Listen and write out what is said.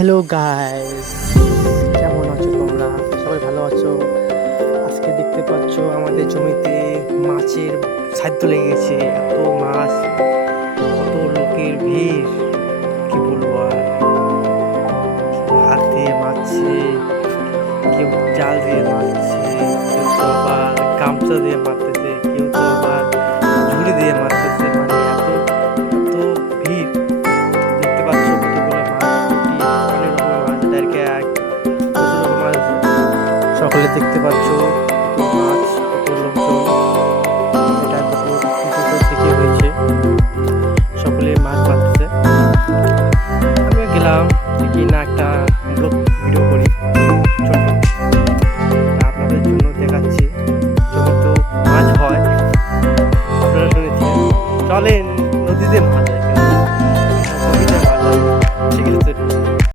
Hello guys, কেমন আছো তোমরা? সবাই ভালো আছো? আজকে দেখতে পাচ্ছ আমাদের জমিতে মাছের সাধ্য লেগে গেছে। এত মাছ, কত লোকের ভিড়, কি বলবো আর। কেউ হাত দিয়ে মারছে, কেউ জাল দিয়ে মারছে, কেউ তো আবার গামছা দিয়ে মারতেছে, কেউ তো আবার ঝুড়ি দিয়ে মারতেছে। মানে এত এত ভিড়। দেখতে পাচ্ছ কতগুলো মাছ, পুঁটি, অনেক রকমের মাছ, এদেরকে প্রচুর রকম মাছ আছে। সকলে দেখতে পাচ্ছ কত মাছ, কত লোকজন। এটা কত পুকুর থেকে হয়েছে, সকলে মাছ মারতেছে। আমিও গেলাম, দেখি না